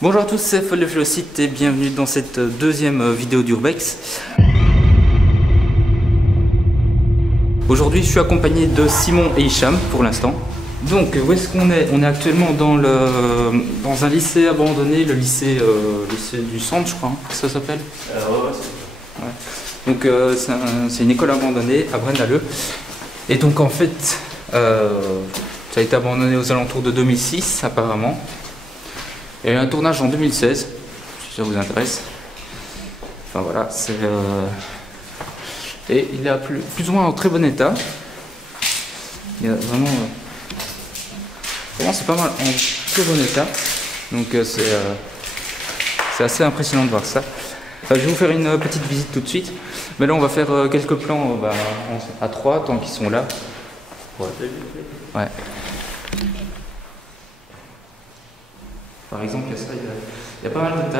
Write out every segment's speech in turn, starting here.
Bonjour à tous, c'est Folle de Philosite et bienvenue dans cette deuxième vidéo d'Urbex. Aujourd'hui, je suis accompagné de Simon et Hicham pour l'instant. Donc, où est-ce qu'on est? On est actuellement dans un lycée abandonné, le lycée du centre, je crois, que ça s'appelle. Ouais. Donc, c'est une école abandonnée à Braine-l'Alleud. Et donc, en fait, ça a été abandonné aux alentours de 2006, apparemment. Il y a eu un tournage en 2016, si ça vous intéresse. Enfin voilà, c'est et il est plus ou moins en très bon état. Il y a vraiment, c'est pas mal en très bon état. Donc c'est assez impressionnant de voir ça. Je vais vous faire une petite visite tout de suite. Mais là on va faire quelques plans à 3 tant qu'ils sont là. Ouais. Par exemple, il y a pas mal de tags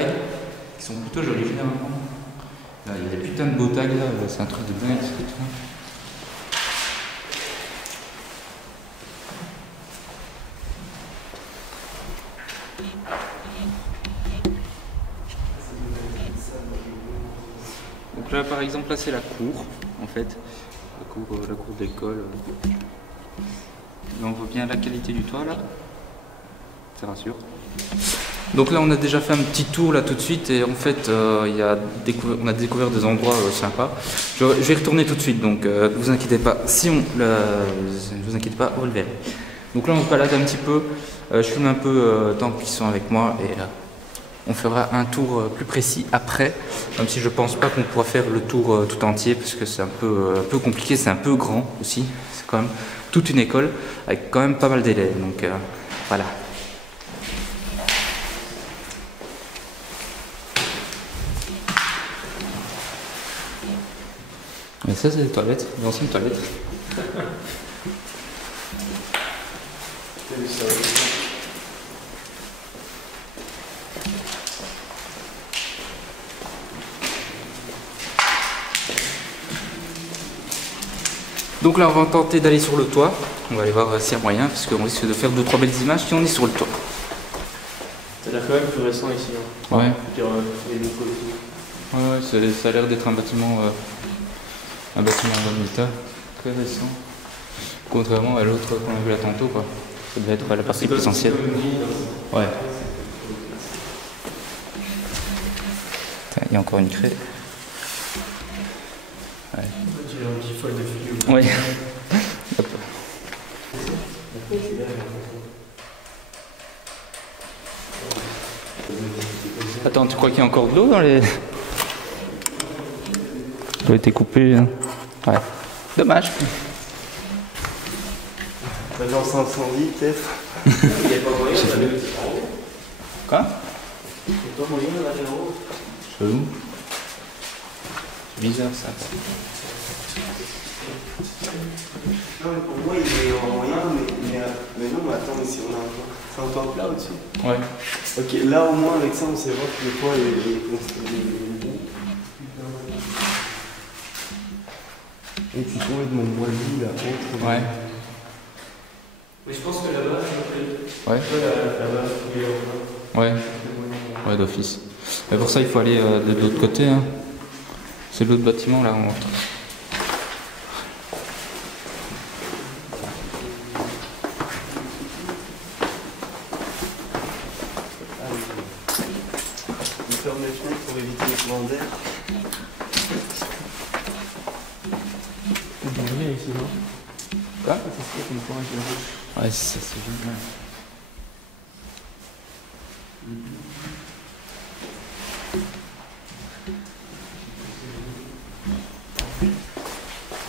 qui sont plutôt jolis généralement. Là, il y a des putains de beaux tags là, c'est un truc de dingue. Donc là, par exemple, là c'est la cour en fait, la cour d'école. Là, on voit bien la qualité du toit là. Ça rassure. Donc là on a déjà fait un petit tour là tout de suite et en fait on a découvert des endroits sympas. Je vais y retourner tout de suite, donc ne vous inquiétez pas, ne vous inquiétez pas, vous le verrez. Donc là on se balade un petit peu, je filme un peu tant qu'ils sont avec moi et on fera un tour plus précis après, même si je pense pas qu'on pourra faire le tour tout entier parce que c'est un peu compliqué, c'est un peu grand aussi, c'est quand même toute une école avec quand même pas mal d'élèves, donc voilà. Mais ça c'est des toilettes, des anciennes toilettes. Donc là on va tenter d'aller sur le toit, on va aller voir s'il y a moyen, parce qu'on risque de faire 2-3 belles images si on est sur le toit. Ça a l'air quand même plus récent ici. Hein. Ouais. Les locaux et tout. Ouais, ça a l'air d'être un bâtiment en bon état, très récent. Contrairement à l'autre qu'on a vu là tantôt, quoi. Ça devait être la partie plus ancienne. Ouais. Il y a encore une craie. Ouais. J'ai un petit folle de figure. Ouais. Hop. Attends, tu crois qu'il y a encore de l'eau dans les... Ça doit être coupé. Hein. Ouais. Dommage. Genre c'est incendie peut-être. Il n'y a pas moyen d'aller en haut. Quoi? Il n'y a pas moyen d'aller en haut. Chelou. C'est bizarre ça. Non mais pour moi il est en moyen, mais non mais attends, mais si on a c'est un toit plat au-dessus. Ouais. Ok, là au moins avec ça on sait voir que le toit est construit. Et puis complètement moisi là-haut. Ouais. Mais je pense que là-bas, Ouais. là-bas, Ouais. Ouais, d'office. Mais pour ça, il faut aller de l'autre côté. Hein. C'est l'autre bâtiment là. On montre. On ferme les fenêtres pour éviter les courants d'air. on peut rien ici, non? Quoi? C'est ça comme courage de rouge. Ouais, ça c'est génial.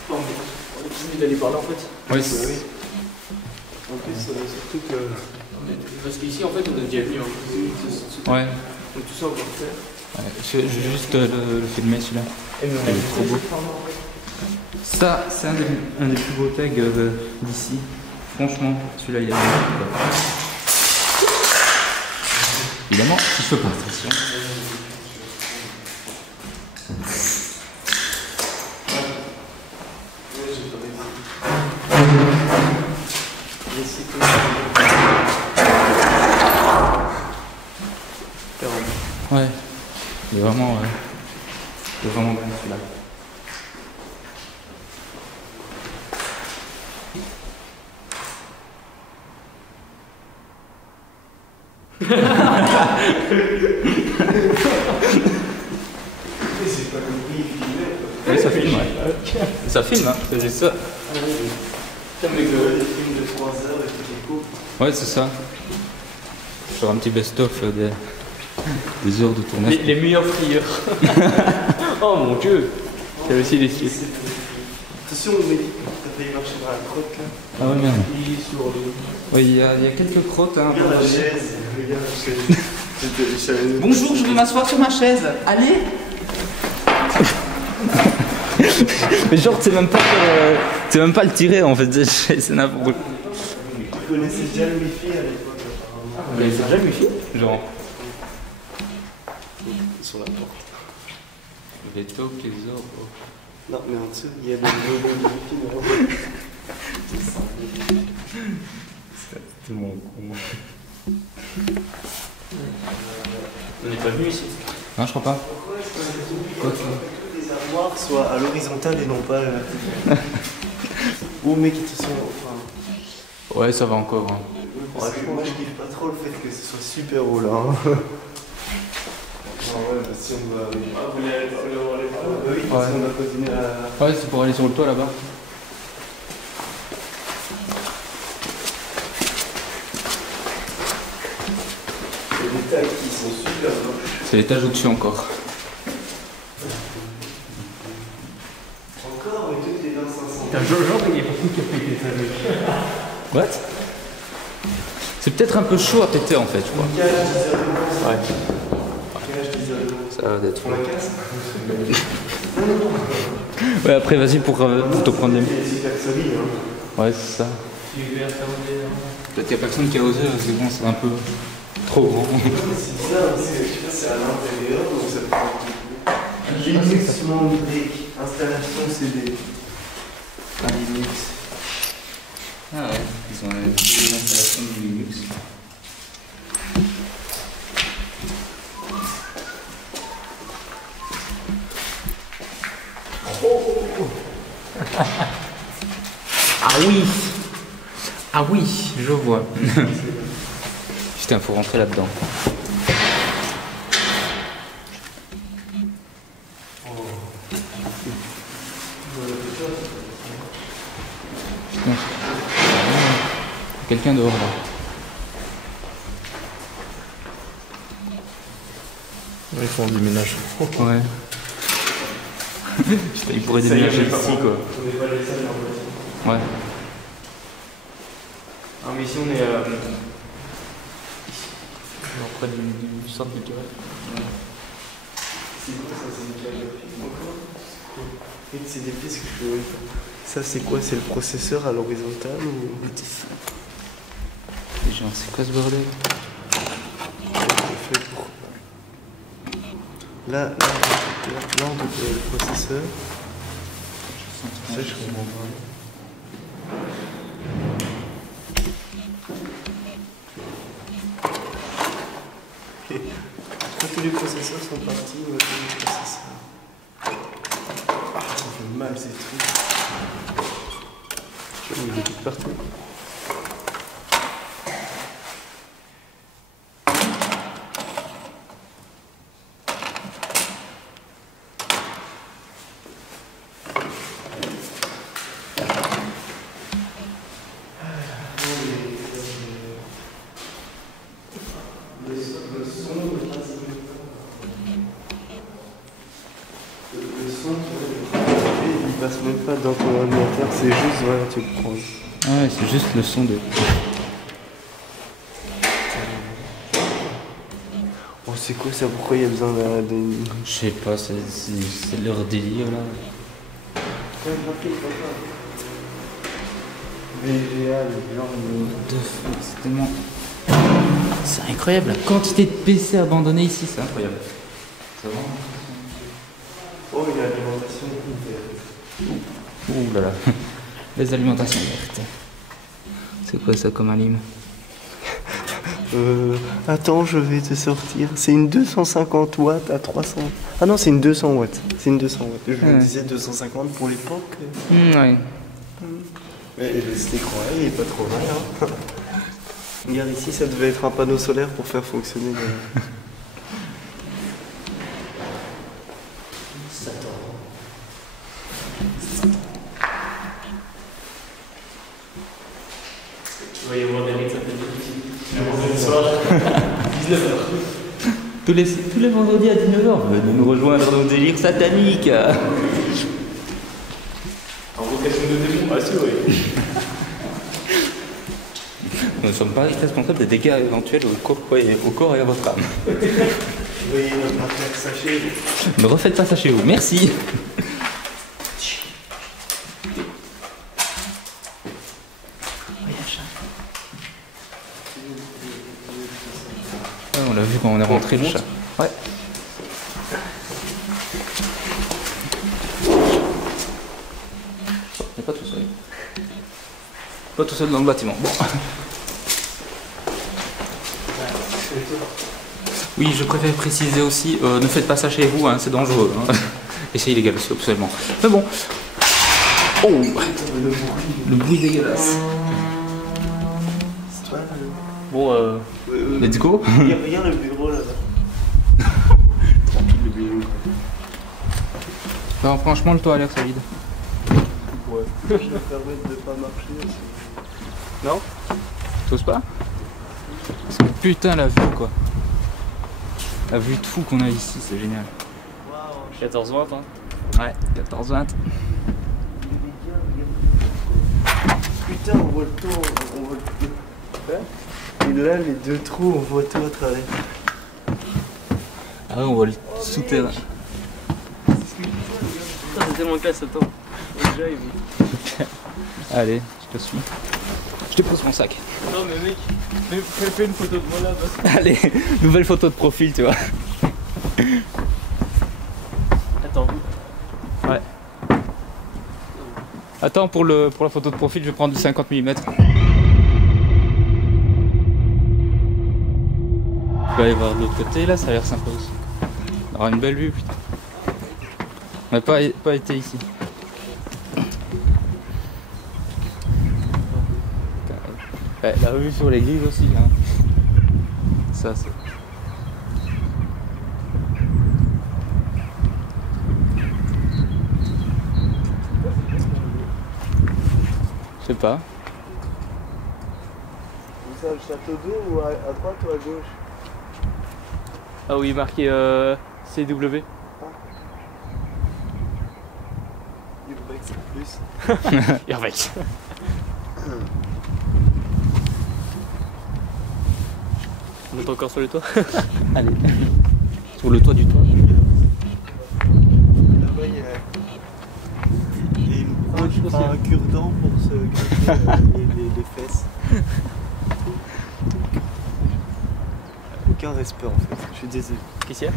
On est obligé d'aller par là en fait. Ouais, Oui. En plus surtout que... Parce qu'ici en fait on est déjà venu. ouais. Donc tout ça on va refaire. Ouais. Je vais juste le filmer celui-là. Et Il est trop beau. Ça, c'est un des plus beaux tags d'ici. Franchement, celui-là, il est magnifique. Évidemment, si je fais pas attention. super bon. Ouais. Il est vraiment bien celui-là. C'est pas compris, il filmait. Oui, ça filme, ouais. Ça filme, hein. C'est juste ça. Comme les films de 3 heures et tout les coupes. Ouais, c'est ça. Faire un petit best-of des heures de tournage. Les meilleurs prieurs. Oh mon dieu. Il y a aussi des styles. Attention, mais t'as failli marcher dans la crotte là. Ah ouais, merde. Il est sur le. Oui, il y a quelques crottes. Hein, Regarde la chaise. Regarde la chaise. Bonjour, je vais m'asseoir sur ma chaise. Allez. Mais genre, c'est même pas le tirer en fait. C'est n'importe quoi. Tu connaissais déjà le Wi-Fi à l'époque apparemment. Vous connaissez déjà le Wi-Fi? Genre. Sur la porte. Les tocs, les ors. Non, mais en dessous, il y a des logo de Wi-Fi. C'est tellement con. On n'est pas venu ici. Non, je crois pas. Quoi que les armoires soient à l'horizontale et non pas. Ou mais qui te sont. Enfin, Ouais, ça va encore. Hein. moi je kiffe pas trop le fait que ce soit super haut là. Hein. Ouais, bah, si on va. Ah, vous voulez aller voir les parents? Bah oui, parce qu'on va continuer à. Ouais, c'est pour aller sur le toit là-bas. Il y a des tags qui sont super moches. C'est l'étage au-dessus encore. Encore, mais tout est dans 500. Putain, genre, il y a beaucoup qui a pété ça. What? C'est peut-être un peu chaud à péter en fait, je crois. Cage d'isolement. Ouais. Cage d'isolement. Ça va d'être. On la casse? Ouais, après vas-y pour te prendre les. C'est super solide. Hein. Ouais, c'est ça. Peut-être qu'il n'y a personne qui a osé, c'est bon, c'est un peu trop grand. C'est bizarre, parce que je sais pas, c'est à l'intérieur, donc ça prend un peu. Linux Mandrake, installation CD. Un Linux. Ah ouais, ils ont une installation de Linux. Ah oui! Ah oui, je vois. Putain, faut rentrer là-dedans. Putain. Quelqu'un dehors là. Ils font du ménage. Ouais. Putain, il pourrait déménager ici quoi. On n'est pas les seuls dans le bâtiment. Ouais. Ah, mais ici on est près du centre culturel. C'est quoi ça? C'est une cage à film encore? Et c'est des pièces que je peux même pas. Ça, c'est quoi? C'est le processeur à l'horizontale ou. Genre, c'est quoi ce bordel? Fait pour. Là, on peut le processeur. Ça, je comprends pas. Quand tous les processeurs sont partis, on va trouver le processeur. Ah, ça fait mal ces trucs. Je vois, il est tout partout. Le son, il passe même pas dans ton ordinateur, c'est juste, voilà, tu le prends. Ah ouais, c'est juste le son de. Oh, c'est quoi ça? Pourquoi il y a besoin d'un. Je sais pas, c'est leur délire là. VGA, C'est tellement. C'est incroyable la quantité de PC abandonnés ici, c'est incroyable. C'est vraiment. Oh, il y a l'alimentation verte. Ouh là là. Les alimentations vertes. C'est quoi ça comme alim? Attends, je vais te sortir. C'est une 250 watts à 300. Ah non, c'est une 200 watts. C'est une 200 watts. Je me disais 250 pour l'époque. Ouais. Mais cet écran là, il est pas trop mal. Hein. Regarde ici, ça devait être un panneau solaire pour faire fonctionner le... Il va y avoir des mecs qui s'appellent le soir, 19h. Tous les vendredis à 19h, venez nous rejoindre dans nos délires sataniques. En vocation de démon, assuré. Nous ne sommes pas responsables des dégâts éventuels au corps et à votre âme. Oui, on va faire ça chez vous. Ne refaites pas ça chez vous, merci. On l'a vu quand on est rentré, le chat. Ouais. Il n'est pas tout seul. Pas tout seul dans le bâtiment. Bon. Oui, je préfère préciser aussi, ne faites pas ça chez vous, hein, c'est dangereux. Hein. Et c'est illégal aussi, absolument. Mais bon. Oh, le bruit dégueulasse. Bon, let's go. Regarde le bureau là-bas. Tranquille le bureau. Non, franchement, le toit a l'air solide. Ouais. Je vais permettre de pas marcher aussi. Non? T'oses pas? Parce que putain, la vue quoi. La vue de fou qu'on a ici, c'est génial. 14-20, hein. Ouais, 14-20. Putain, on voit le tour, on voit le tour. Et là, les deux trous, on voit tout à travers. Ah ouais, on voit le souterrain. Putain, c'est tellement classe, attends. Déjà, il veut. Allez, je te suis. Je te pose mon sac. Non, mais mec, fais une photo de moi là. Parce... Allez, nouvelle photo de profil, tu vois. Attends. Ouais. Attends, pour la photo de profil, je vais prendre du 50 mm. Il va y voir de l'autre côté, là, ça a l'air sympa aussi. On aura une belle vue, putain. On n'a pas été ici. Ouais, la vue sur l'église aussi, hein. Ça, c'est... Je sais pas. Où ça, le château d'eau ou à droite ou à gauche? Ah oui, marqué CW. Urbex plus. Urbex. On monte encore sur le toit. Allez. Sur le toit du toit. Là-bas, il y a un cure-dent pour se gratter les fesses. Aucun respect en fait, je suis désolé. Qu'est-ce qu'il y a?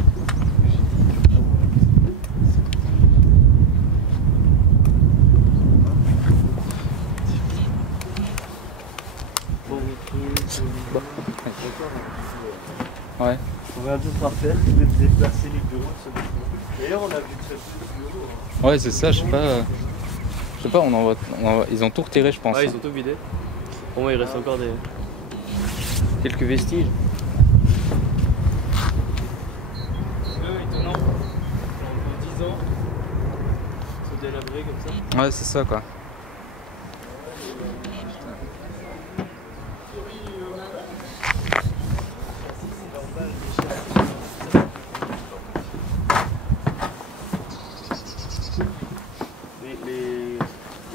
Ouais. On va un peu par faire que de déplacer les bureaux de ce bâtiment. D'ailleurs, on a vu très peu de bureaux. Hein. Ouais, c'est ça, je sais pas, ils ont tout retiré, je pense. Ouais, ils ont tout vidé. Pour moi, il reste encore quelques vestiges. Étonnant. Genre, en 10 ans, sont délabrés comme ça. Ouais, c'est ça, quoi. Les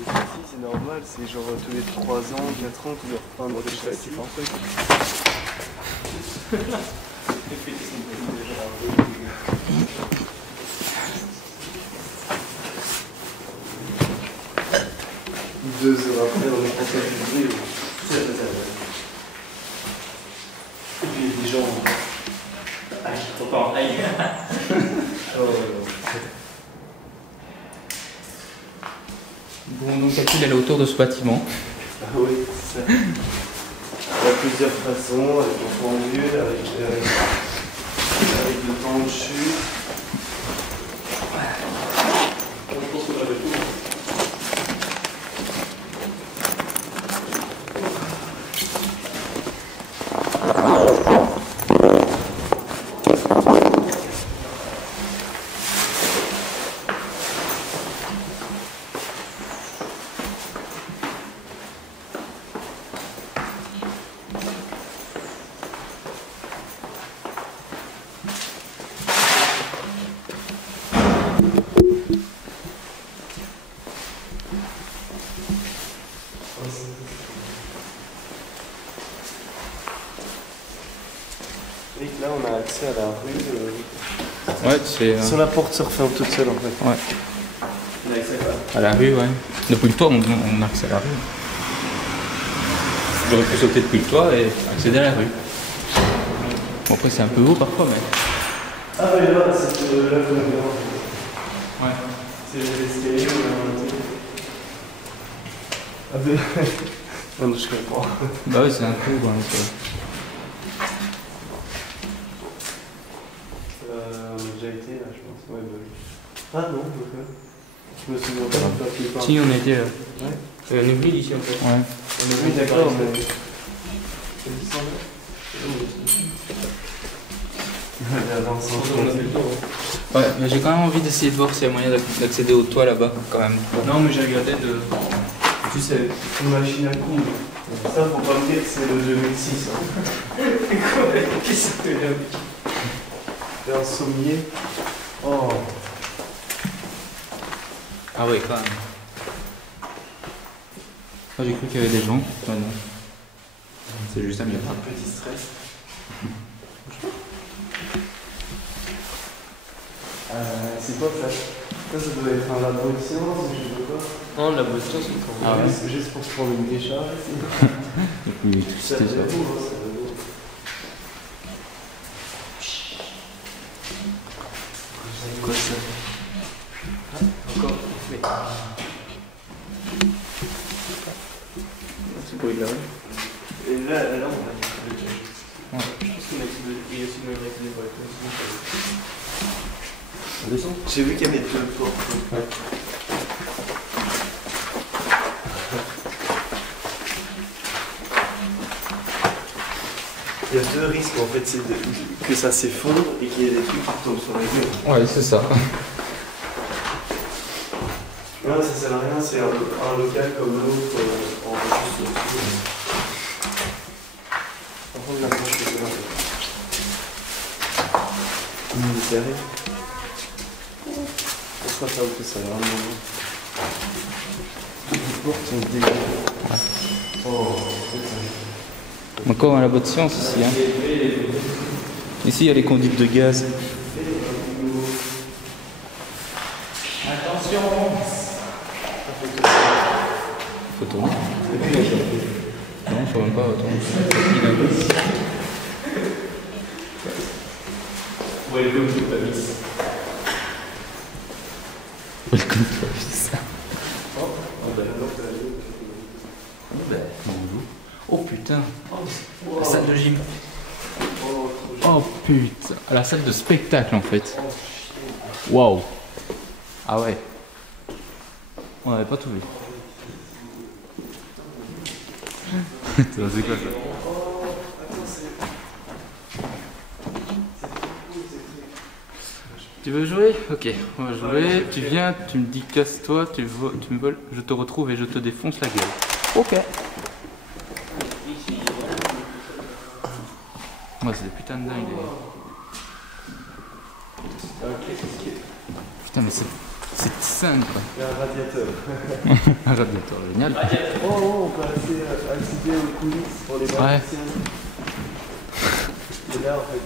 châssis, c'est normal, c'est genre tous les 3 ans, 4 ans qu'ils leur peindre des châssis. Deux heures après, on est content du bruit. Et puis il y a des gens. Aïe, encore aïe. Bon, donc calcul, elle est autour de ce bâtiment. Ah oui, c'est ça. y a plusieurs façons, avec le pendule, avec le temps de chute. Et là, on a accès à la rue. Ouais, c'est. Sur la porte se referme toute seule en fait. Ouais. On a accès à quoi? À la rue, ouais. Depuis le toit, on a accès à la rue. J'aurais pu sauter depuis le toit et accéder à la rue. Bon, après, c'est un peu haut parfois, mais. Ah, oui, là, c'est là qu'on a bien. Ouais. C'est l'escalier où on a monté. Ah, ben. Non, je comprends. Bah, ouais, c'est un peu haut, hein, On a déjà été là, je pense. Ouais, bah oui. Ah non, ok. Je me souviens pas du papier peint. Si, on a été là. Ouais. On est venu ici en fait. Ouais. On est Oui, venu d'accord, mais. C'est 800 mètres. Ouais, mais j'ai quand même envie d'essayer de voir s'il y a moyen d'accéder au toit là-bas, quand même. Non, mais j'ai regardé de. Tu sais, une machine à coudre. Ça, faut pas me dire que c'est le 2006. Hein. Qu'est-ce que c'est là? C'est un sommier. Oh. Ah oui, quand même. Ah, j'ai cru qu'il y avait des gens. Ah, non. C'est juste un miroir. Un petit stress. C'est quoi ça? Ça doit être un labo de science, je sais pas quoi. Non, la bonne chose, c'est quand Ah ouais. Juste pour se prendre une décharge. oui, Ça c'était ça. fait beau, hein, ça fait beau. Quoi ça? Encore? Mais. C'est quoi, il a vu? Et là, on a. Ouais. Je pense qu'on a aussi même accédé par les On descend? J'ai vu qu'il y avait deux portes. Ouais. Il y a deux risques en fait, c'est que ça s'effondre et qu'il y ait des trucs qui tombent sur les murs. Ouais, c'est ça. Non, ça sert à rien, c'est un local comme l'autre en juste au-dessus. Par contre, la branche est là. Carré. Pourquoi ça que ça vraiment. Les portes sont dégueu. Oh, Encore un labo de science ici. Hein. Ici, il y a les conduites de gaz. Attention! Faut tourner. Non, faut même pas tourner. Welcome to Paris. Welcome to Paris. Oh putain! La salle de gym. Oh putain! La salle de spectacle en fait. Waouh! Ah ouais. On n'avait pas tout vu. C'est quoi ça? Tu veux jouer? Ok, on va jouer. Tu viens, tu me dis casse-toi, tu me voles, je te retrouve et je te défonce la gueule. Ok. Ouais, c'est des putains de dingues. Putain, mais c'est simple quoi. Il y a un radiateur. Un radiateur, génial. Oh, on peut accéder aux coulisses pour les magiciens. Et là, en fait.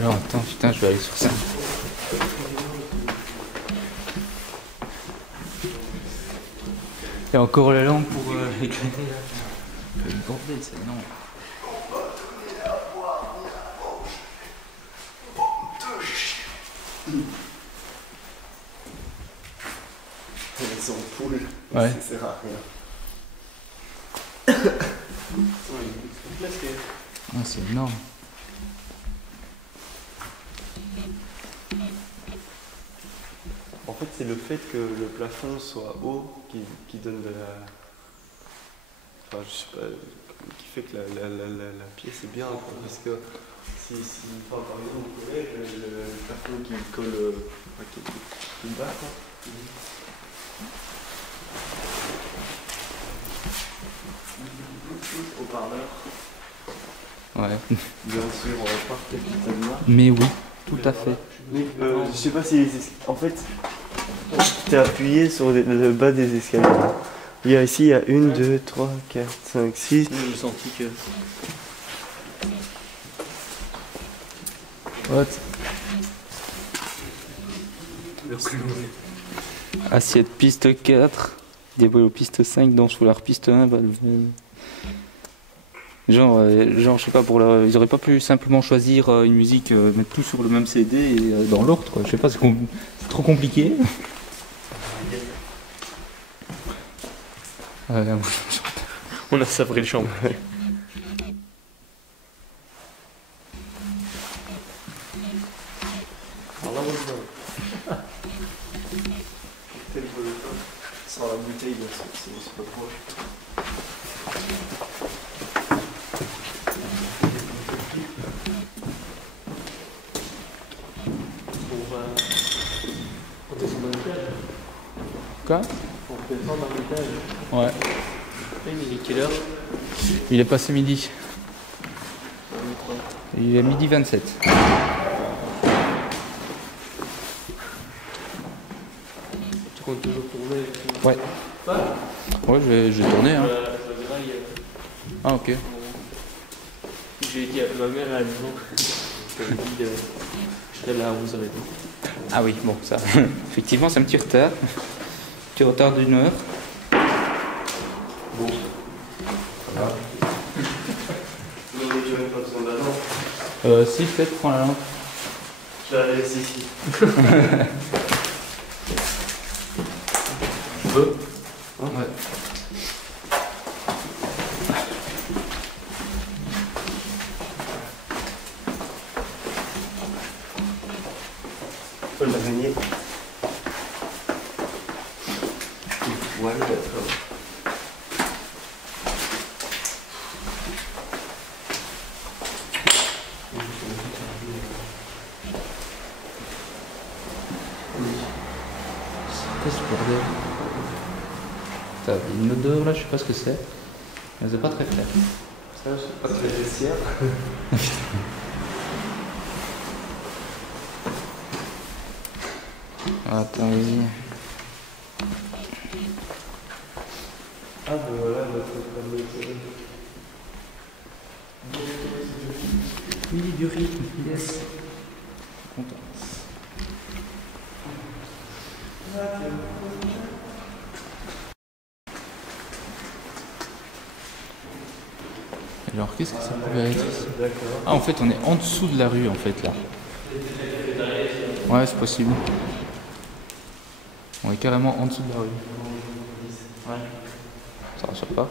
Genre, attends, putain, je vais aller sur ça. Il y a encore la lampe pour éclairer là. Le bordel, c'est non. Les ampoules, Ouais. ça sert à rien. Là, c'est... Ah, c'est énorme. En fait, c'est le fait que le plafond soit haut qui donne de la... Enfin, je sais pas, qui fait que la pièce est bien, quoi, parce que si enfin, par exemple, vous voyez, le plafond qui colle, qui bat, quoi. Haut-parleur. Ouais. Bien sûr, par capitaine. Mais oui, tout à fait. Oui, je sais pas si... En fait, t'es appuyé sur le bas des escaliers. Il y a ici, il y a 1, 2, 3, 4, 5, 6. J'ai senti que... What? Le clou. Assiette piste 4, dévoilé piste 5, danse foulard piste 1, valve. Genre, je sais pas, ils auraient pas pu simplement choisir une musique, mettre tout sur le même CD et dans l'ordre, quoi. Je sais pas, c'est trop compliqué. On a sabré le chambre. Sans la bouteille, c'est pas proche. On descend dans l'étage. Quoi? On descend dans l'étage. Ouais. Il est quelle heure? Il est passé midi. Il est midi 27. Tu comptes toujours tourner? Ouais. Ouais, je vais tourner. Hein. Ah, ok. J'ai dit à ma mère à la maison. J'avais dit je serais là à 11h30. Ah oui, bon, ça. Effectivement, c'est un petit retard. Petit retard d'1 heure. Bon. Voilà. Tu n'as même pas besoin de la lampe. Si, peut-être, prends la lampe. Je la laisse ici. Tu veux? Hein? Ouais. Paul l'araignée. Voilà, d'accord. Qu'est-ce que c'est bordel? T'as une odeur là, je sais pas ce que c'est. Mais c'est pas très clair. Ça, je sais pas si c'est la vestiaire. Attends, vas-y. Ah, ben voilà, notre fameux. Oui, du rythme, yes. Content. Alors, qu'est-ce que ça pouvait être? Ah, en fait, on est en dessous de la rue, en fait, là. Ouais, c'est possible. On est carrément en dessous de la rue. Ouais. Ça rassure pas.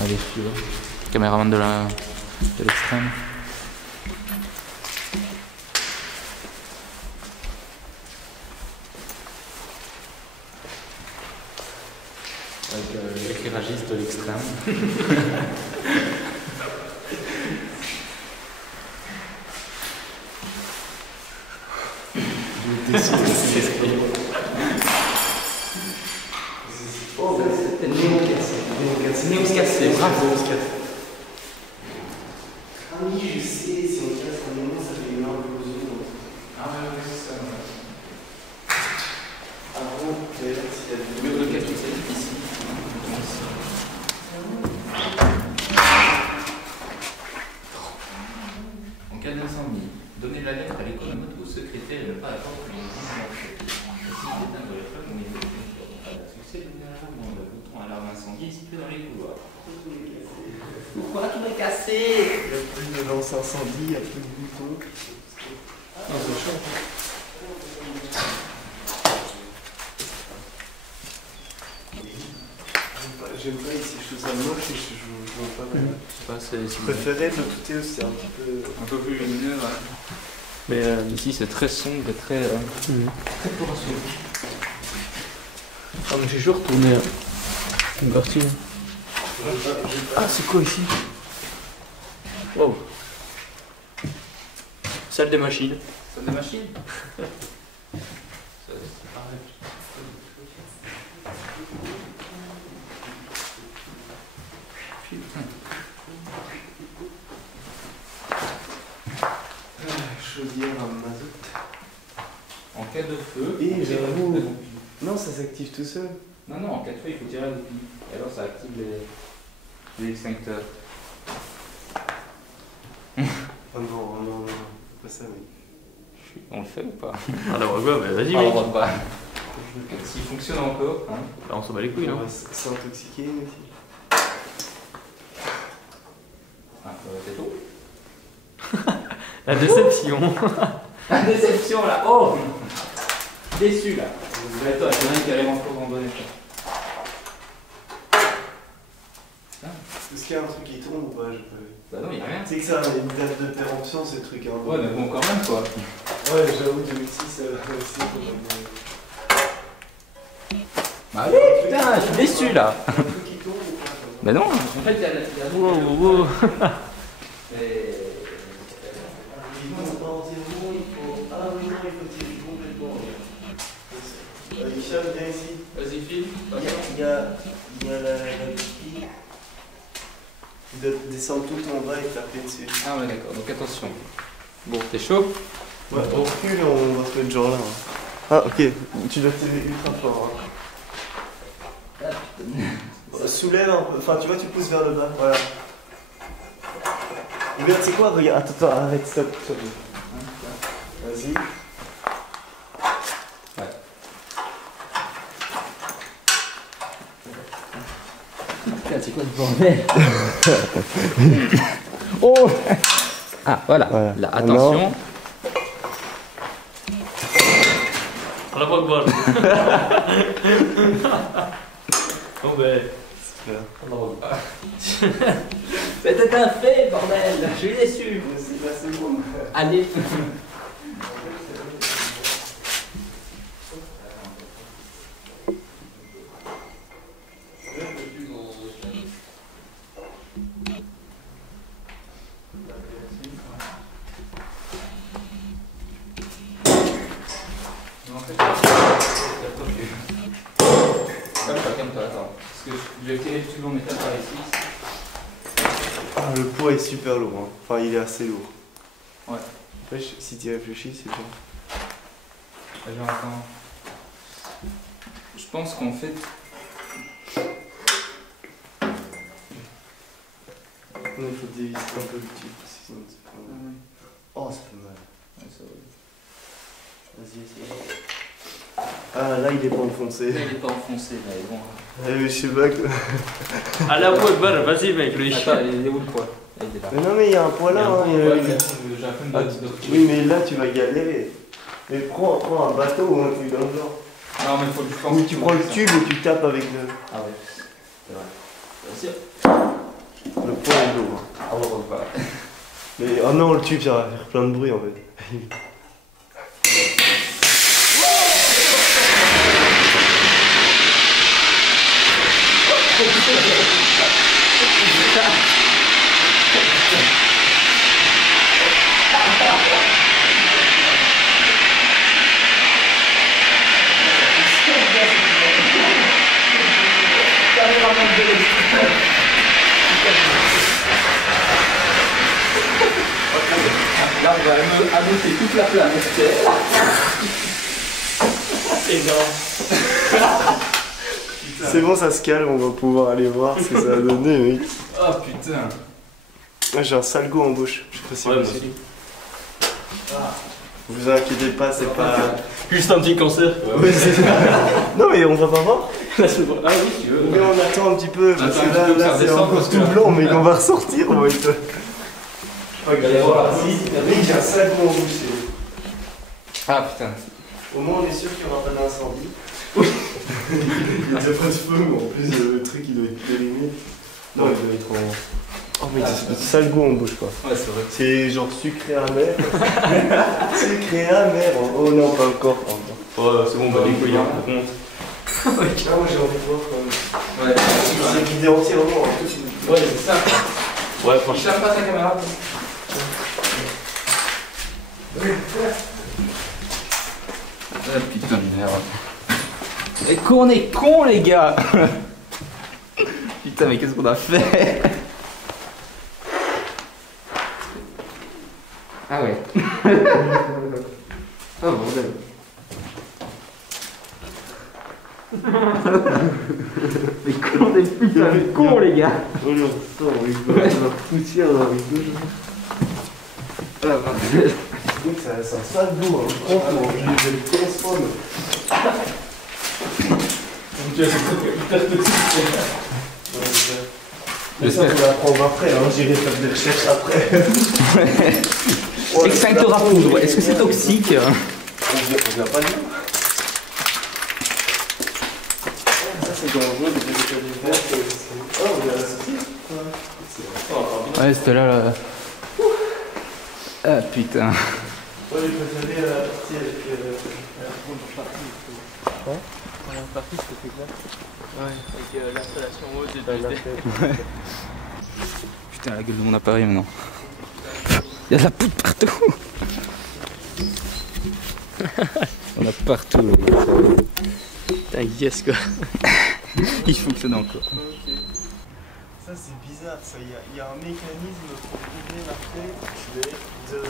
Allez, je suis caméraman de l'extrême. Avec l'éclairagiste de l'extrême. Néos cassé, bravo. Ah oui, je sais, si on casse un moment, ça fait une implosion. Ah ouais, c'est ça. Avant, d'ailleurs, s'il y a du Le cas qui s'est ici. En cas d'incendie, donnez la lettre à l'économie ou au secrétaire et ne pas attendre que les gens l'entrent. Si d'éteindre les flammes, on est en cas de succès, donnez la lettre dans le bouton prend l'alarme incendie ici que dans les couloirs. Pourquoi tout est cassé? Il n'y a plus de lance incendie, il n'y a plus de bouton. Non, c'est chaud. J'aime pas ici, je trouve ça moche et je vois pas mal. Je sais pas, Je préférais de l'autre côté où c'était un peu plus lumineux, ouais. Mais Ici c'est très sombre et très poisseux. ah, mais j'ai toujours retourné une partie. Ah, c'est quoi ici? Wow. Salle des machines. Salle de machine. Chaudière à mazout. En cas de feu. Et j'avoue. Non, ça s'active tout seul. Non, en cas de feu, il faut tirer la goupille. Et alors ça active les extincteurs. Oh non, pas ça, mais. On le fait ou pas? Alors, ouais, bah, vas-y, Ah, mec. on va pas. S'il fonctionne encore, hein. Là, on s'en bat les couilles, On non? va s'intoxiquer aussi. Ah, c'est tout. La déception. La déception là, oh! Déçu là. Mais toi, c'est vrai qu'il arrive encore en bon état. Est-ce qu'il y a un truc qui tourne ou pas? Bah non, il n'y a rien. Tu sais que ça a une date de péremption ces trucs. Hein. Ouais, mais bon, quand même quoi. Ouais, j'avoue, 2006, c'est Bah oui, putain, je suis déçu là. un truc qui tourne ou pas? Bah non, en fait, il y a Wow. Il tourne pas entièrement, il faut. Ah oui, non, il faut tirer complètement. Hicham, viens ici. Vas-y, file. Il y a la goupille. Il doit descendre tout en bas et taper dessus. Ah ouais, d'accord, donc attention. Bon, t'es chaud? Ouais, on recule, on va se mettre genre là. Hein. Ah, ok. Tu dois tirer ultra fort. Hein. Soulève un peu. Enfin, tu vois, tu pousses vers le bas. Voilà. Regarde, c'est quoi? Regarde, attends, arrête, stop. Vas-y. Putain, c'est quoi ce bordel? Oh! Ah, voilà. Là, attention. On la voit quoi? Bon ben. C'était un fait, bordel! Je suis déçu! C'est bon. Allez! Calme-toi, attends. Parce que je vais tirer le tube en métal par ici. Ah, le poids est super lourd. Hein. Enfin, il est assez lourd. Ouais. Après, si tu y réfléchis, c'est bien. Genre, attends. Je pense qu'en fait. Il faut dévisser un peu le tube. Sinon, ça fait mal. Oh, ça fait mal. Ouais, ça va. Vas-y, essaye. Ah, là, il est pas enfoncé. Là, il est pas enfoncé, là, il est bon. Je sais pas que. À la voix, vas-y, mec, lui. Attends, il est où le poids? Là, il est là. Mais non, mais il y a un poids là. Hein, J'ai un peu une Ah, base de oui, mais là, tu vas galérer. Mais prends un bateau ou un truc dans le genre. Non, mais il faut que je pense. Ou tu prends le tube et tu tapes avec le. Ah ouais, c'est vrai. Le poids est lourd. Hein. Ah ouais, pas. Mais oh non, le tube, ça va faire plein de bruit en fait. Là, on va annoncer toute la planète Terre. Énorme. C'est bon, ça se calme, on va pouvoir aller voir ce que ça a donné, mec. Oh putain. Moi, j'ai un sale goût en bouche. Je sais pas si Ouais, vous moi aussi. aussi. Vous inquiétez pas, c'est pas. Juste un petit cancer. Oui, c'est ça. Non, mais on va pas voir. Là, je vois. Ah oui, si tu veux. Mais on attend un petit peu, parce Attends, que un petit peu, là faire c'est descendre, encore parce que tout là- blanc, mais quand on va ressortir, on va être... Allez voir. Il y a un sac en rouge. Ah putain. Au moins on est sûr qu'il n'y aura pas d'incendie. Il n'y a déjà pas de feu, mais en plus le truc il doit être périmé. Non, il doit être en... Oh mais c'est sale goût en bouche quoi. Ouais, c'est vrai. C'est genre sucré amer. Sucré amer. Oh non, pas encore. Oh, c'est bon, bah les couilles, on monte. Ah moi j'ai envie de voir quand même. Ouais, C'est guidé entièrement. ouais, c'est ça. Ouais, franchement. Cherche pas ta caméra. Ah putain de merde. Et qu'on est con les gars. Putain mais qu'est-ce qu'on a fait? Ah ouais. Oh bordel. Mais qu'on est putain de con les gars. Oh non, putain, on rigole. La poussière dans la rigole. Ah bordel. Donc ça a un sale goût, hein. Franchement, je vais le 15 fois. Tu as hyper toxique. Mais ça, faut l'apprendre après, hein. J'irai faire des recherches après. Extincteur à poudre, est-ce que c'est toxique? On vient pas de là. Ça c'est dangereux de déjà des verres. Oh, on vient à la sortie. Ouais, c'était là. Ah putain. Ouais, j'ai préféré la partie avec la première partie. La première partie, c'était clair. Ouais, avec l'installation haute et Putain, la gueule de mon appareil maintenant. Il y a de la poudre partout. On a partout. Putain, yes quoi. Il fonctionne encore. Ok. Ça c'est bizarre, ça. Il y a un mécanisme pour ouvrir la fenêtre de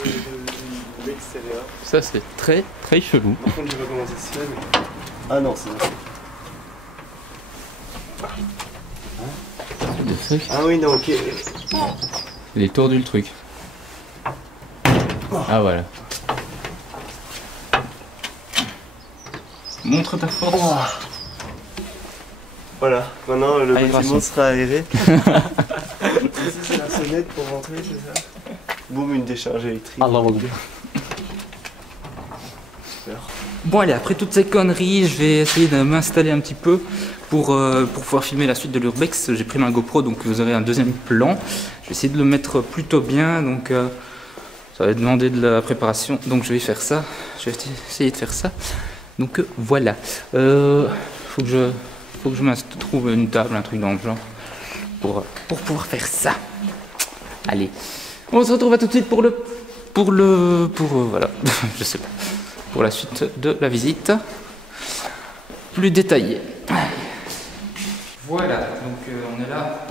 l'extérieur. Ça, c'est très très chelou. Par contre, je sais pas comment ça se fait, mais... Ah non, c'est bon. Ah oui, non, ok. Il est tordu le truc. Ah voilà. Montre ta force. Voilà, maintenant le Aération. bâtiment sera aéré. Ça c'est la sonnette pour rentrer, c'est ça? Boum, une décharge électrique. Super. Bon allez, après toutes ces conneries, je vais essayer de m'installer un petit peu pour pouvoir filmer la suite de l'Urbex. J'ai pris ma GoPro, donc vous aurez un deuxième plan. Je vais essayer de le mettre plutôt bien, donc ça va demander de la préparation. Donc je vais faire ça, je vais essayer de faire ça. Donc voilà. Faut que je me trouve une table, un truc dans le genre, pour pouvoir faire ça. Allez, on se retrouve à tout de suite pour voilà, je sais pas, pour la suite de la visite, plus détaillée. Voilà, donc on est là.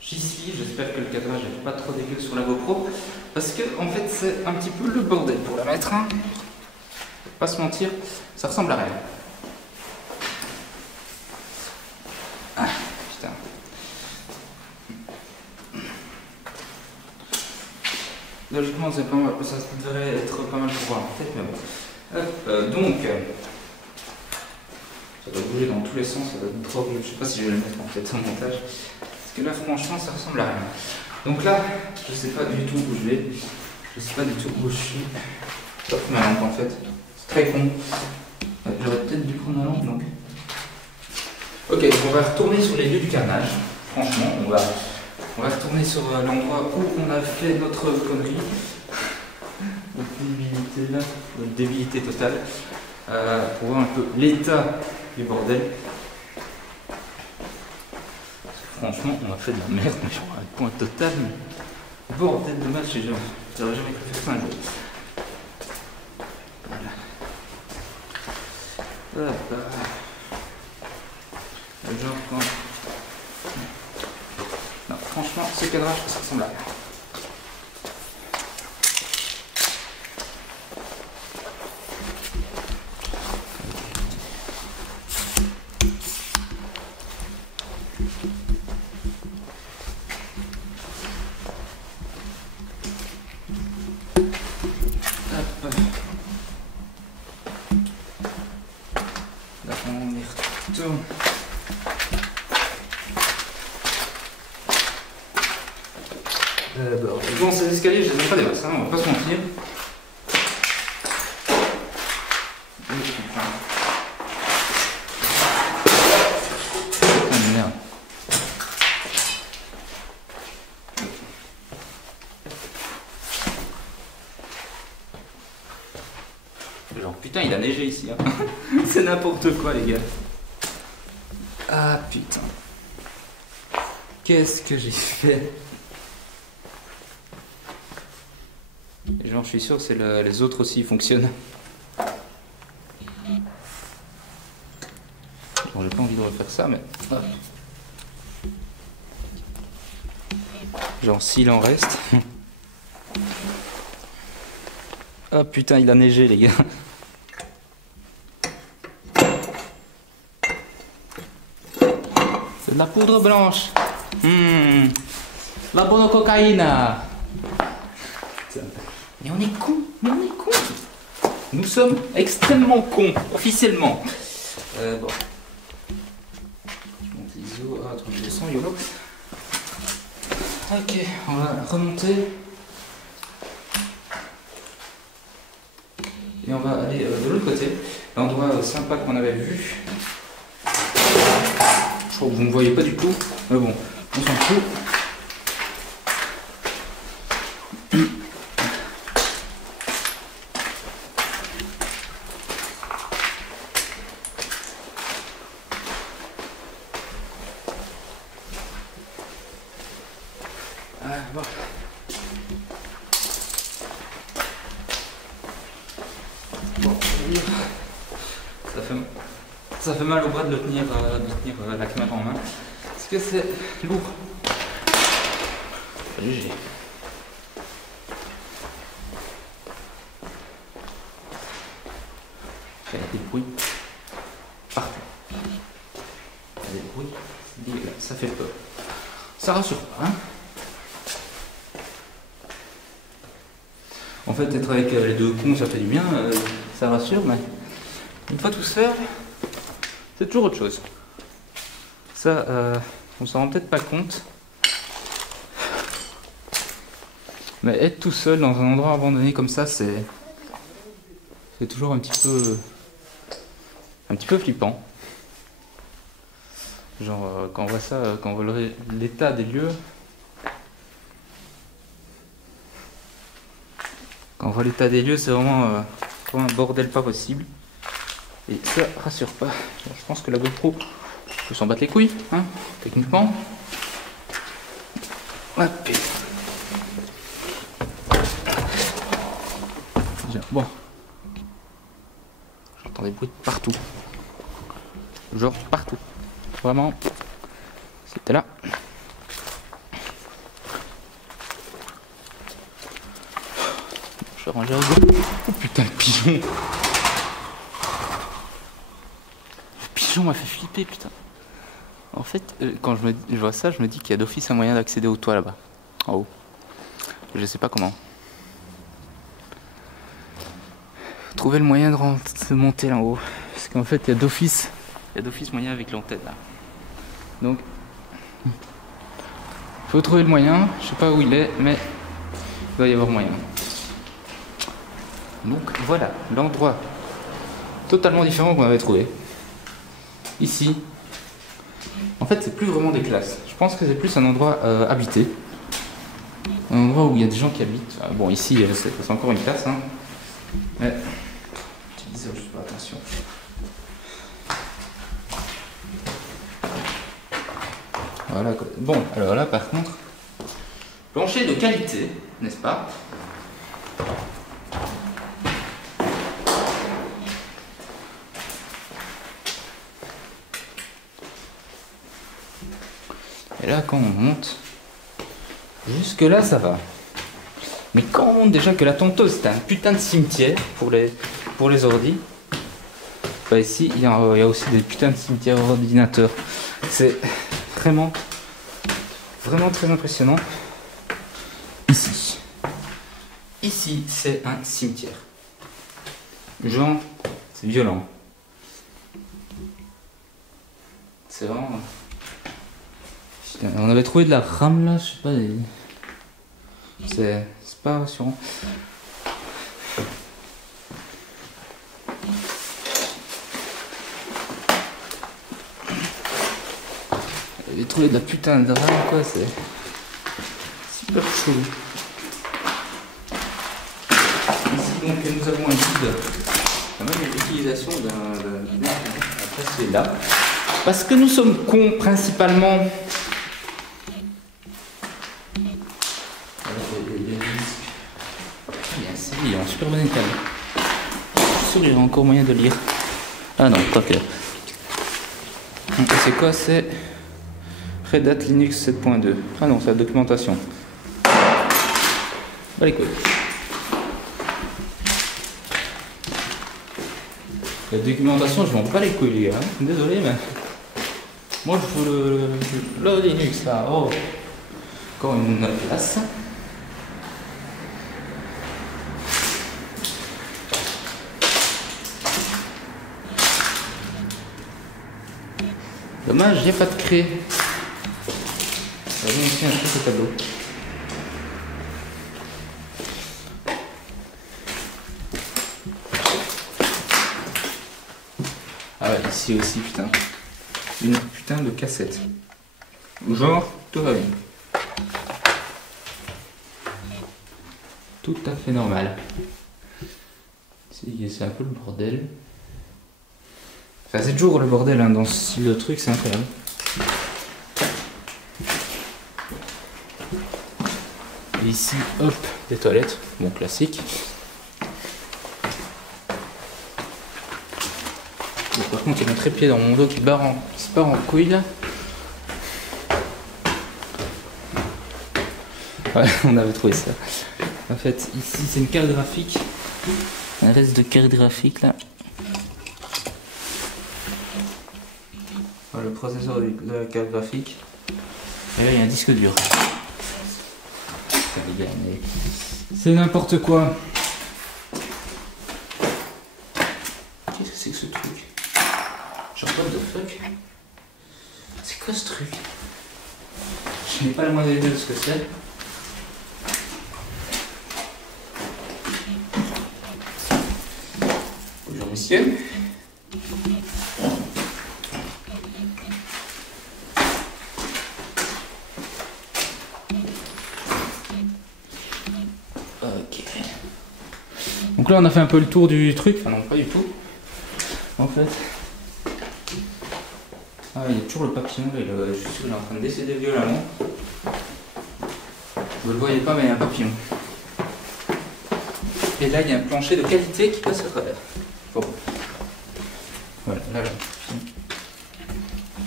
J'y suis, j'espère que le cadrage n'est pas trop dégueu sur la GoPro, parce que en fait c'est un petit peu le bordel pour la mettre. Hein. Faut pas se mentir, ça ressemble à rien. Ah, putain. Logiquement, c'est pas mal, ça devrait être pas mal pour voir en tête, mais bon. Hop, donc, ça doit bouger dans tous les sens, ça doit être trop. Je sais pas si je vais le mettre en fait au montage, parce que là, franchement, ça ressemble à rien. Donc là, je sais pas du tout où je vais, je sais pas du tout où je suis. Sauf ma lampe en fait, c'est très con. J'aurais peut-être dû prendre ma lampe donc. Ok, donc on va retourner sur les lieux du carnage. Franchement, on va retourner sur l'endroit où on a fait notre connerie. Notre débilité là, notre débilité totale. Pour voir un peu l'état du bordel. Franchement, on a fait de la merde, mais genre à un point total. Mais bordel de match, j'aurais jamais cru faire ça un jour. Voilà. Genre quand... Non, franchement, ce cadrage, ça ressemble à rien. Hop. Là, on est tourne. Bon, ces escaliers, je les aime pas des masses, hein, on va pas se mentir. Putain de merde. Genre, putain, il a neigé ici. Hein. C'est n'importe quoi, les gars. Ah putain. Qu'est-ce que j'ai fait? Genre, je suis sûr que c'est les autres aussi fonctionnent. Bon, j'ai pas envie de refaire ça, mais. Hop. Genre, s'il en reste. Ah putain, il a neigé, les gars. C'est de la poudre blanche. La bonne cocaïne. Mais on est con, Nous sommes extrêmement cons, officiellement. Bon. Je monte l'ISO. Ah, attends, je descends, YOLO. Ok, on va remonter. Et on va aller de l'autre côté. L'endroit sympa qu'on avait vu. Je crois que vous ne me voyez pas du tout. Mais bon, on s'en fout. Bon. Bon, ça fait mal au bras de tenir la caméra en main. Parce que c'est lourd. Pas léger. Il y a des bruits partout. Il y a des bruits dégueulasses. Ça fait peur. Ça rassure pas, hein. En fait, être avec les deux cons, ça fait du bien, ça rassure, mais une fois tout seul, c'est toujours autre chose. Ça, on s'en rend peut-être pas compte. Mais être tout seul dans un endroit abandonné comme ça, c'est toujours un petit peu flippant. Genre, quand on voit ça, quand on voit l'état des lieux. Quand on voit l'état des lieux, c'est vraiment un bordel pas possible. Et ça rassure pas. Je pense que la GoPro peut s'en battre les couilles, hein, techniquement. Hop. Bon. J'entends des bruits partout. Genre partout. Vraiment. C'était là. Je vais ranger à gauche. Oh putain, le pigeon. Le pigeon m'a fait flipper, putain. En fait, quand je vois ça, je me dis qu'il y a d'office un moyen d'accéder au toit là-bas. En haut. Je sais pas comment. Trouver le moyen de monter là en haut. Parce qu'en fait, il y a d'office moyen avec l'antenne là. Donc, faut trouver le moyen. Je sais pas où il est, mais il doit y avoir moyen. Donc voilà, l'endroit totalement différent qu'on avait trouvé. Ici, en fait, c'est plus vraiment des classes. Je pense que c'est plus un endroit habité. Un endroit où il y a des gens qui habitent. Bon, ici, c'est encore une classe, hein. Mais, tu dis ça, je fais pas attention. Voilà, quoi. Bon, alors là, par contre, plancher de qualité, n'est-ce pas? Et là, quand on monte, jusque là, ça va. Mais quand on monte déjà que la tonteuse, c'est un putain de cimetière pour les ordis. Bah ici, il y a aussi des putains de cimetières ordinateurs. C'est vraiment très impressionnant. Ici, c'est un cimetière. Genre, c'est violent. C'est vraiment... Putain, on avait trouvé de la rame là, je sais pas... C'est pas rassurant. J'ai trouvé de la putain de rame quoi, c'est super chaud. Ici donc nous avons un guide, quand même l'utilisation d'un après c'est là. Parce que nous sommes cons principalement. Il est en super bon état. Je suis sûr qu'il y aura encore moyen de lire. Ah non, tant que. C'est quoi? C'est Red Hat Linux 7.2. Ah non, c'est la documentation. Bah les couilles. La documentation, je m'en bats les couilles, les gars. Désolé, mais. Moi, je veux le Linux là. Oh. Encore une place. Dommage, il n'y a pas de craie. Il y a aussi un truc au tableau. Ah ouais, ici aussi, putain. Une putain de cassette. Genre, tout va bien. Tout à fait normal. C'est un peu le bordel. Enfin, c'est toujours le bordel hein, dans ce style de truc, c'est incroyable. Et ici, hop, des toilettes, bon classique. Bon, par contre, il y a un trépied dans mon dos qui se part en couille là. Ouais, on avait trouvé ça. En fait, ici, c'est une carte graphique. Un reste de carte graphique là. Le processeur de la carte graphique. Et là il y a un disque dur. C'est n'importe quoi. Qu'est-ce que c'est que ce truc? Genre what the fuck? C'est quoi ce truc? Je n'ai pas la moindre idée de ce que c'est. Bonjour messieurs. Donc là on a fait un peu le tour du truc, enfin non pas du tout. En fait. Ah il y a toujours le papillon, là, je suis sûr qu'il est en train de décéder violemment. Vous le voyez pas mais il y a un papillon. Et là il y a un plancher de qualité qui passe à travers. Bon. Voilà, là le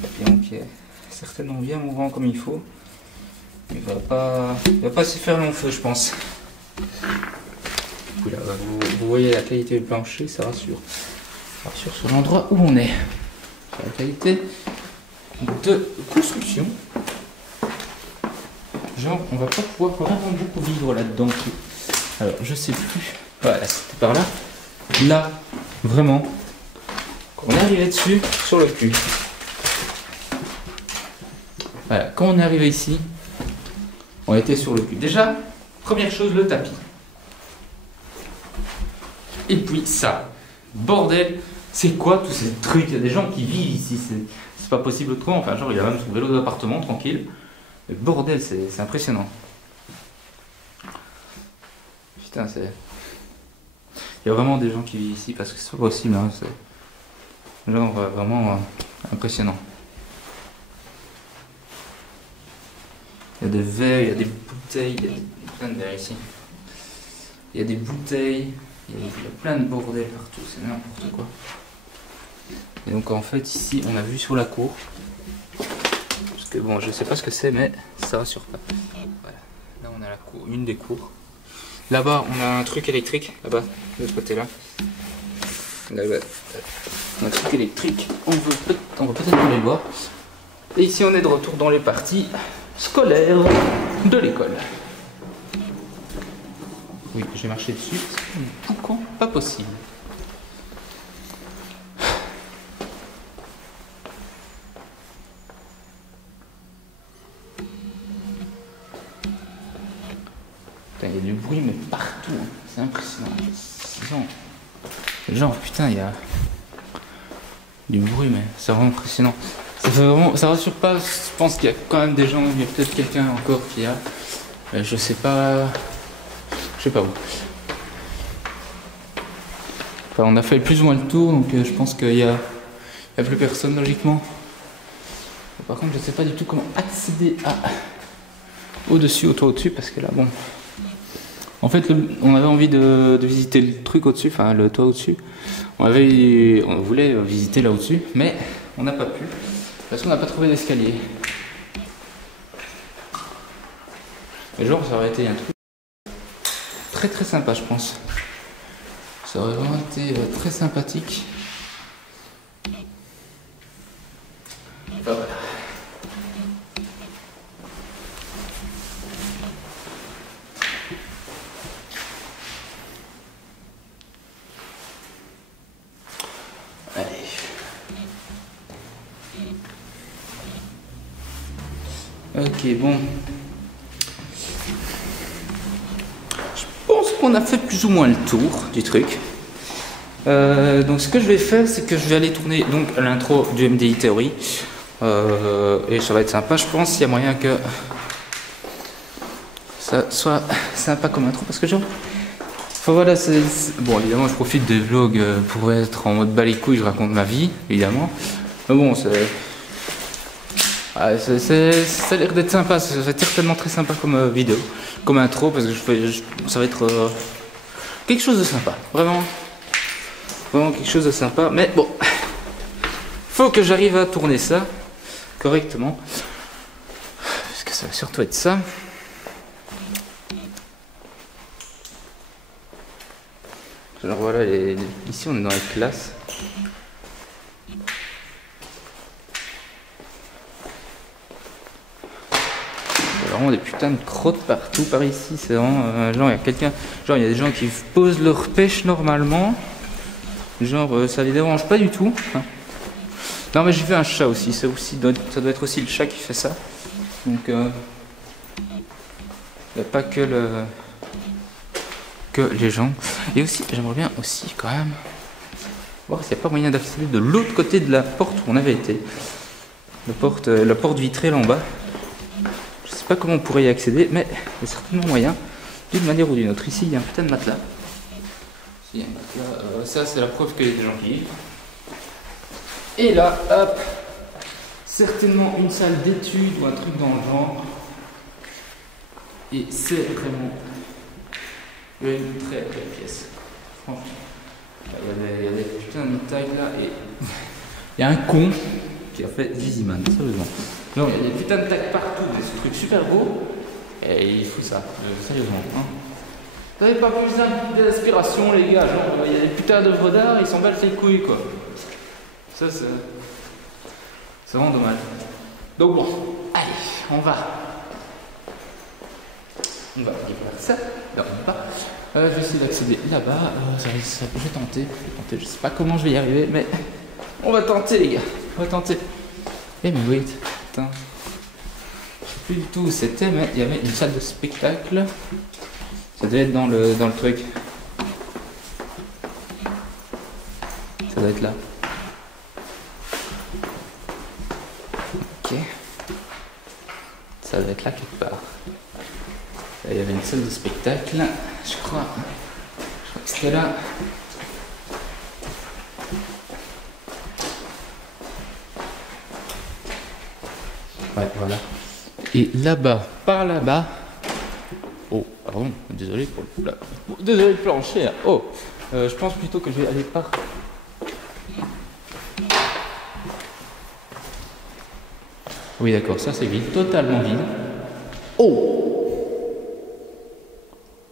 papillon qui est certainement bien mouvant comme il faut. Il va pas se faire long feu je pense. Là, vous voyez la qualité du plancher, ça rassure. Ça rassure sur l'endroit où on est. Sur la qualité de construction. Genre, on va pas pouvoir vraiment beaucoup vivre là-dedans. Alors, je sais plus. Voilà, c'était par là. Là, vraiment, quand on est arrivé dessus, sur le cul. Voilà, quand on est arrivé ici, on était sur le cul. Déjà, première chose, le tapis. Et puis ça, bordel, c'est quoi tous ces trucs? Il y a des gens qui vivent ici, c'est pas possible autrement. Enfin, genre, il a même son vélo d'appartement tranquille. Mais bordel, c'est impressionnant. Putain, c'est. Il y a vraiment des gens qui vivent ici parce que c'est pas possible. Hein, c'est genre vraiment impressionnant. Il y a des verres, il y a des bouteilles, il y a plein de verres ici. Il y a des bouteilles. Il y a plein de bordel partout, c'est n'importe quoi. Et donc en fait ici on a vu sur la cour. Parce que bon je sais pas ce que c'est mais ça rassure pas. Voilà. Là on a la cour, une des cours. Là-bas on a un truc électrique, là-bas, de ce côté-là. Là-bas. On a un truc électrique, on va peut-être aller le voir. Et ici on est de retour dans les parties scolaires de l'école. Oui, j'ai marché dessus. Pourquoi pas possible? Putain, il y a du bruit, mais partout. Hein. C'est impressionnant. Genre, putain, il y a du bruit, mais c'est vraiment impressionnant. Ça fait vraiment, ça rassure pas. Je pense qu'il y a quand même des gens, il y a peut-être quelqu'un encore qui a. Je sais pas où. Enfin, on a fait plus ou moins le tour, donc je pense qu'il y a plus personne logiquement. Par contre, je sais pas du tout comment accéder au-dessus, au toit au-dessus, parce que là, bon. En fait, on avait envie de visiter le truc au-dessus, enfin le toit au-dessus. On voulait visiter là au-dessus, mais on n'a pas pu, parce qu'on n'a pas trouvé d'escalier. Mais genre, ça aurait été un truc très très sympa, je pense. Ça aurait vraiment été très sympathique. Enfin, voilà. Ok, bon. Je pense qu'on a fait plus ou moins le tour du truc. Donc ce que je vais faire, c'est que je vais aller tourner donc l'intro du MDI Theory. Et ça va être sympa, je pense. Il y a moyen que ça soit sympa comme intro, parce que genre... Enfin voilà, bon, évidemment je profite des vlogs pour être en mode bas les couilles, je raconte ma vie, évidemment. Mais bon, ça a l'air d'être sympa, ça va être certainement très sympa comme vidéo, comme intro, parce que ça va être quelque chose de sympa, vraiment quelque chose de sympa. Mais bon, faut que j'arrive à tourner ça correctement, parce que ça va surtout être ça. Alors voilà, ici on est dans les classes. Il y a vraiment des putains de crottes partout par ici. C'est vraiment genre il y a des gens qui posent leur pêche normalement. Genre ça les dérange pas du tout. Hein. Non mais j'ai vu un chat aussi. Ça doit être aussi le chat qui fait ça. Donc il n'y a pas que les gens. Et aussi, j'aimerais bien aussi quand même voir s'il n'y a pas moyen d'accéder de l'autre côté de la porte où on avait été. La porte vitrée là en bas. Je sais pas comment on pourrait y accéder, mais il y a certainement moyen, d'une manière ou d'une autre. Ici, il y a un putain de matelas. Ici, il y a un matelas. Ça, c'est la preuve qu'il y a des gens qui vivent. Et là, hop, certainement une salle d'études ou un truc dans le genre. Et c'est vraiment une très belle pièce. Franchement. Il y a des putains de tailles là et il y a un con qui a fait Ziziman, sérieusement. Non, il y a des putains de tags partout, des trucs super beaux et il faut ça, sérieusement. Hein. Vous n'avez pas plus d'inspiration les gars, genre il y a des putains d'œuvres d'art, ils s'en battent les couilles quoi. Ça c'est vraiment dommage. Donc bon, allez, on va faire ça. Non, pas. Je vais essayer d'accéder là-bas. Je vais tenter. Je sais pas comment je vais y arriver, mais on va tenter, les gars. On va tenter. Eh, mais wait, putain. Je sais plus du tout où c'était, mais il y avait une salle de spectacle. Ça devait être dans le truc. Ça doit être là. Ok. Ça doit être là quelque part. Il y avait une salle de spectacle, je crois que c'était là. Ouais, voilà. Et là-bas, par là-bas. Oh, pardon, désolé pour désolé le plancher. Oh, je pense plutôt que je vais aller par. Oui, d'accord, ça c'est vide, totalement vide. Oh!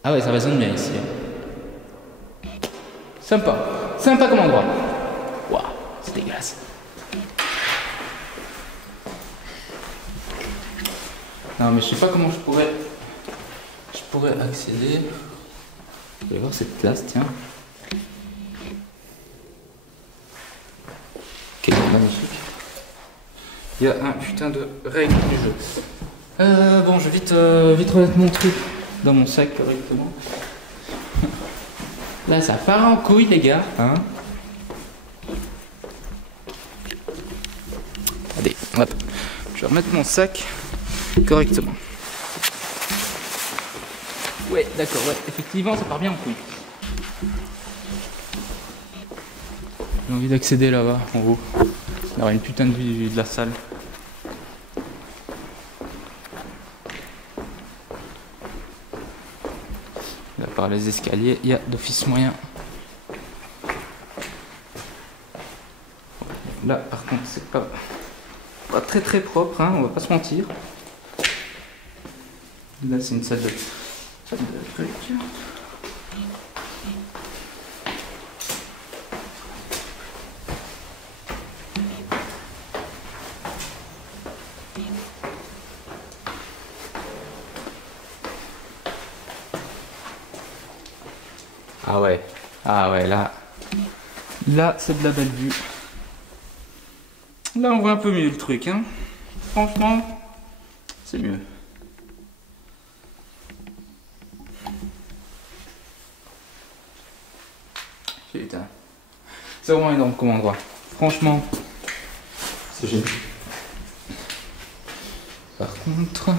Ah ouais, ça résonne bien ici. Sympa comme endroit. Waouh, c'est dégueulasse. Non mais je sais pas comment je pourrais accéder. Je vais voir cette place, tiens. Quel magnifique. Il y a un putain de règle du jeu. Bon, je vais vite remettre mon truc dans mon sac correctement. Là, ça part en couille, les gars. Hein, allez, hop. Je vais remettre mon sac correctement. Ouais, d'accord, ouais. Effectivement, ça part bien en couille. J'ai envie d'accéder là-bas, en haut. Il y aura une putain de vue de la salle. Là, par les escaliers, il y a d'office moyen. Là, par contre, c'est pas très propre, hein, on va pas se mentir. Là, c'est une salle de lecture. Ah ouais, là c'est de la belle vue. Là on voit un peu mieux le truc, hein. Franchement, c'est mieux. Putain, c'est vraiment énorme comme endroit. Franchement, c'est génial. Par contre,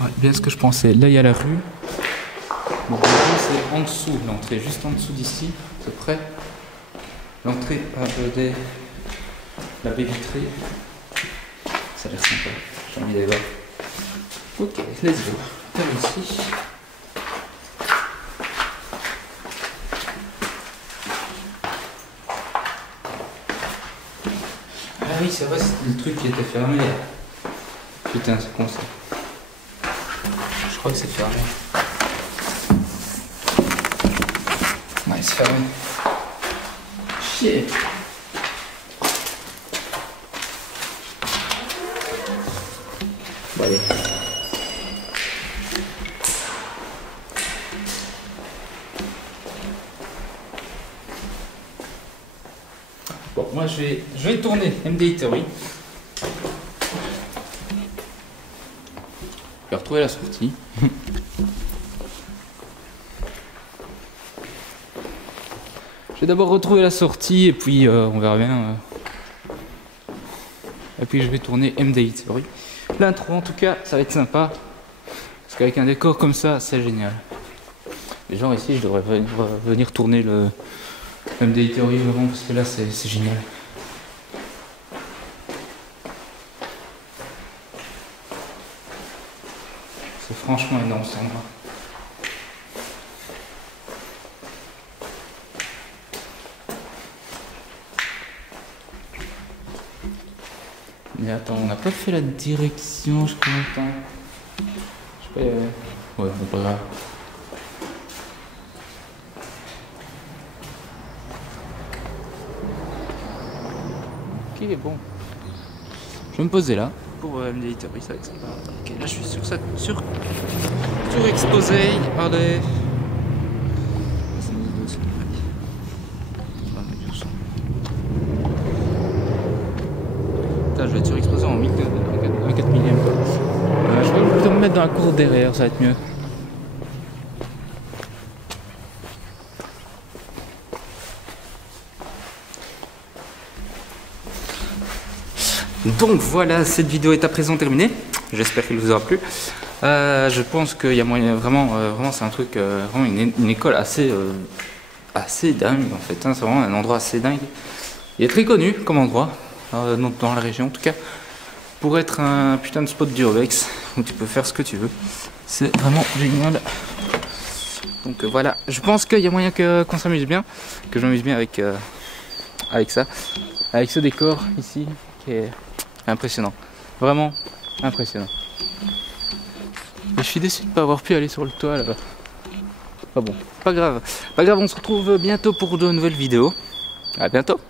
ouais, bien ce que je pensais. Là il y a la rue. Bon, la rue c'est en dessous, l'entrée, juste en dessous d'ici, c'est près. L'entrée de la baie vitrée. Ça a l'air sympa, j'ai envie d'aller voir. Ok, let's go. Par ici. Ah oui, c'est vrai, c'était le truc qui était fermé. Putain, c'est con ça. Je crois que c'est fermé. Ouais, c'est fermé. Chier. Bon, allez. Bon, moi je vais tourner MDI Theory. Je vais retrouver la sortie. Je vais d'abord retrouver la sortie et puis on verra bien. Et puis je vais tourner MDI Theory. L'intro en tout cas, ça va être sympa. Parce qu'avec un décor comme ça, c'est génial. Les gens ici, je devrais venir tourner le MDI Theory vraiment parce que là c'est génial. C'est franchement énorme cet endroit. Mais attends, on n'a pas fait la direction, je crois. Attends. Je sais pas. Ouais, c'est pas grave. Ok, bon. Je vais me poser là pour MDI Theory, ça va être sympa. Ok, là je suis sur exposé. Allez. Je vais être surexposé en 4 millième. Je vais plutôt me mettre dans la cour derrière, ça va être mieux. Donc voilà, cette vidéo est à présent terminée. J'espère qu'elle vous aura plu. Je pense qu'il y a moyen, vraiment c'est un truc, vraiment une école assez dingue en fait. Hein, c'est vraiment un endroit assez dingue. Il est très connu comme endroit. Dans la région en tout cas, pour être un putain de spot d'urbex où tu peux faire ce que tu veux. C'est vraiment génial. Donc voilà, je pense qu'il y a moyen qu'on s'amuse bien, que je m'amuse bien avec ça, avec ce décor ici qui est impressionnant, vraiment impressionnant. Et je suis déçu de ne pas avoir pu aller sur le toit là-bas. Pas bon, pas grave, on se retrouve bientôt pour de nouvelles vidéos. À bientôt.